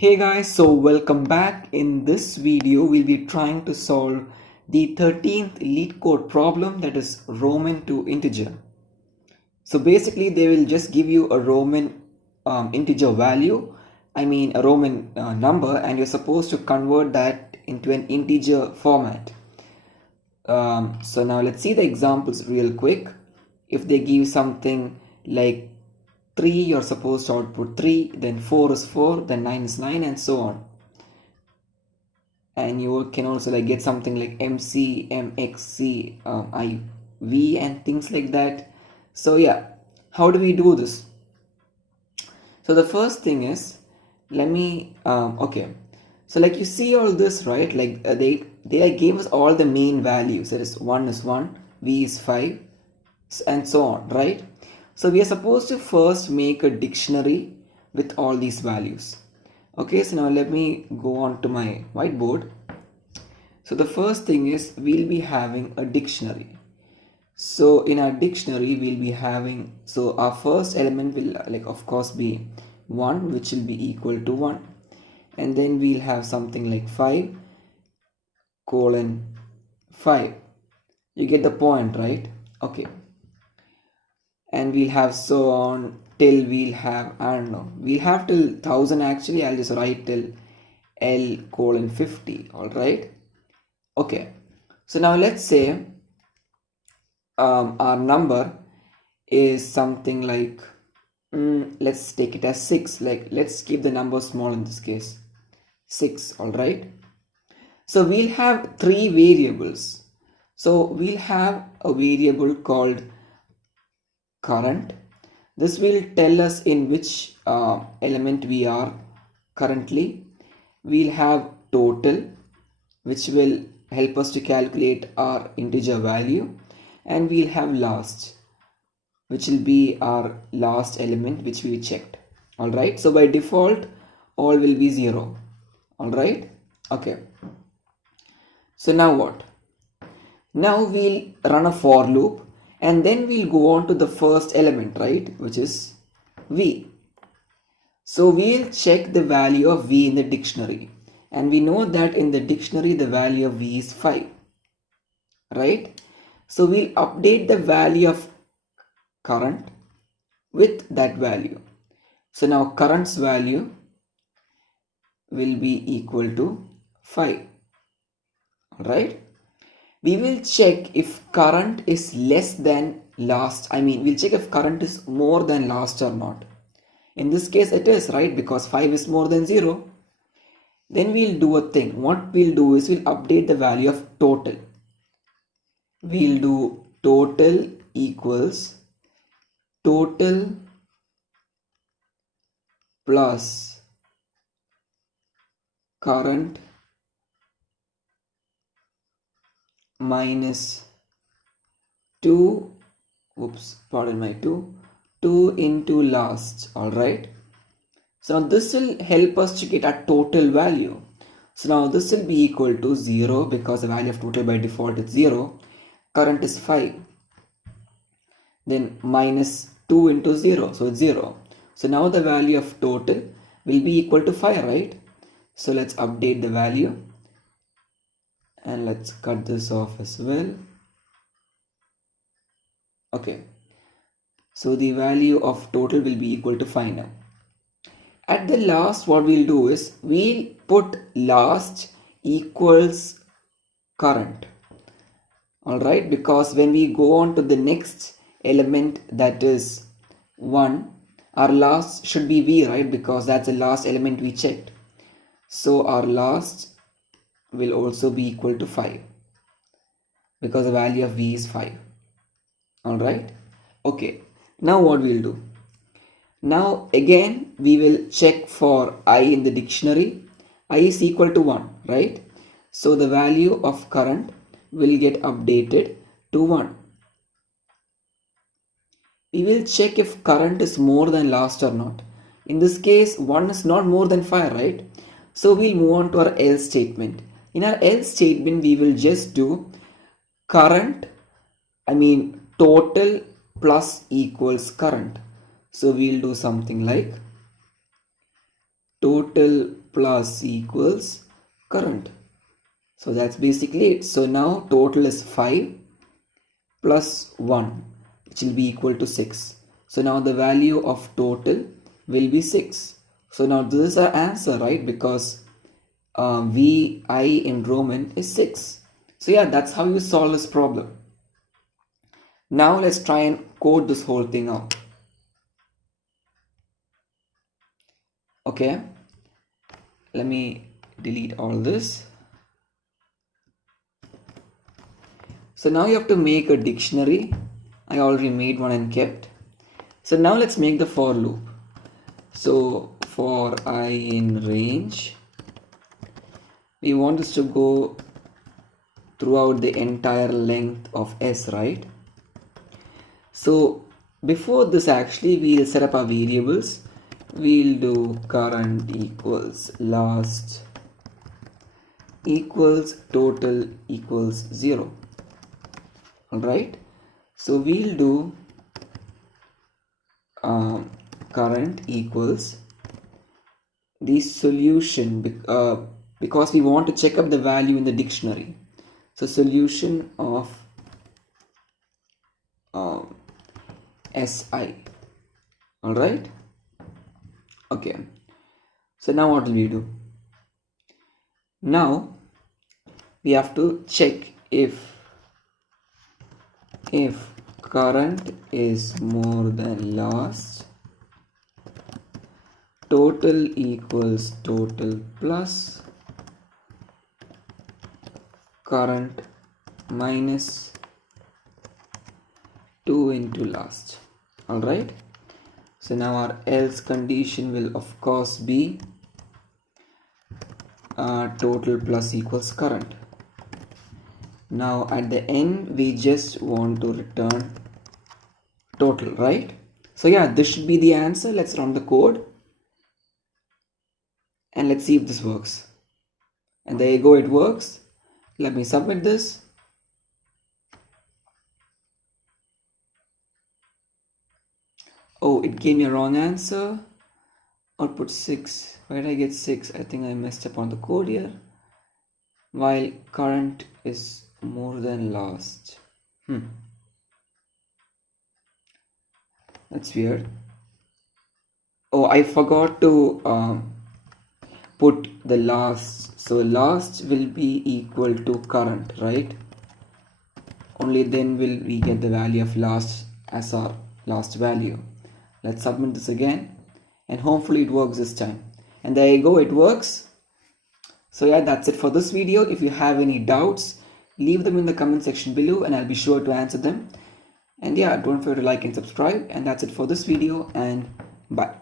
Hey guys, so welcome back. In this video, we'll be trying to solve the 13th Leetcode problem, that is Roman to integer. So basically, they will just give you a Roman integer value, a Roman number, and you're supposed to convert that into an integer format. So now let's see the examples real quick. If they give something like 3, you're supposed to output 3, then 4 is 4, then 9 is 9, and so on. And you can also get something like MC, MXC, IV, and things like that. So yeah, how do we do this? So the first thing is, okay. So you see all this, right? They gave us all the main values. That is 1 is 1, V is 5, and so on, right? So we are supposed to first make a dictionary with all these values. Okay, so now let me go on to my whiteboard. So the first thing is we'll be having a dictionary. So in our dictionary we'll be having, so our first element will of course be 1, which will be equal to 1, and then we'll have something like 5 colon 5. You get the point, right? Okay. And we'll have so on till we'll have, I don't know, we'll have till 1000 actually. I'll just write till L colon 50. All right. Okay. So now let's say our number is something like, let's take it as 6. Let's keep the number small in this case. 6. All right. So we'll have 3 variables. So we'll have a variable called current. This will tell us in which element we are currently. We'll have total, which will help us to calculate our integer value, and we'll have last, which will be our last element which we checked. All right, so by default all will be 0. All right, okay. So now what? Now we'll run a for loop, and then we'll go on to the first element, right, which is V. So we'll check the value of V in the dictionary, and we know that in the dictionary the value of V is 5, right? So we'll update the value of current with that value. So now current's value will be equal to 5, right? We will check if current is less than last. We'll check if current is more than last or not. In this case it is, right, because 5 is more than 0. Then we'll do a thing. What we'll do is we'll update the value of total. We'll do total equals total plus current minus 2 into last. All right, so now this will help us to get a total value. So now this will be equal to 0, because the value of total by default is 0. Current is 5, then minus 2 into 0, so it's 0. So now the value of total will be equal to 5, right? So let's update the value, and let's cut this off as well. Okay, so the value of total will be equal to 5 now. At the last, what we'll do is we'll put last equals current. All right, because when we go on to the next element, that is 1, our last should be V, right, because that's the last element we checked. So our last will also be equal to 5, because the value of V is 5. All right, okay. Now what we'll do? Now again we will check for I in the dictionary. I is equal to 1, right? So the value of current will get updated to 1. We will check if current is more than last or not. In this case 1 is not more than 5, right? So we'll move on to our else statement. In our else statement we will just do current, total plus equals current. So we'll do something like total plus equals current. So that's basically it. So now total is 5 plus 1, which will be equal to 6. So now the value of total will be 6. So now this is our answer, right? Because VI in Roman is 6. So yeah, that's how you solve this problem. Now let's try and code this whole thing out. Okay, let me delete all this. So now you have to make a dictionary. I already made one and kept. So now let's make the for loop. So for I in range, we want this to go throughout the entire length of S, right? So before this, actually we'll set up our variables. We'll do current equals last equals total equals 0. Alright, so we'll do current equals the solution because we want to check up the value in the dictionary. So solution of SI. Alright, okay, so now what will we do? Now we have to check if current is more than last, total equals total plus current minus 2 into last. Alright, so now our else condition will of course be total plus equals current. Now at the end we just want to return total, right? So yeah, this should be the answer. Let's run the code and let's see if this works. And there you go, it works. Let me submit this. Oh, it gave me a wrong answer. Output 6. Where did I get 6? I think I messed up on the code here. While current is more than last. That's weird. Oh, I forgot to put the last. So last will be equal to current, right? Only then will we get the value of last as our last value. Let's submit this again and hopefully it works this time. And there you go, it works. So yeah, that's it for this video. If you have any doubts, leave them in the comment section below and I'll be sure to answer them. And yeah, don't forget to like and subscribe. And that's it for this video, and bye.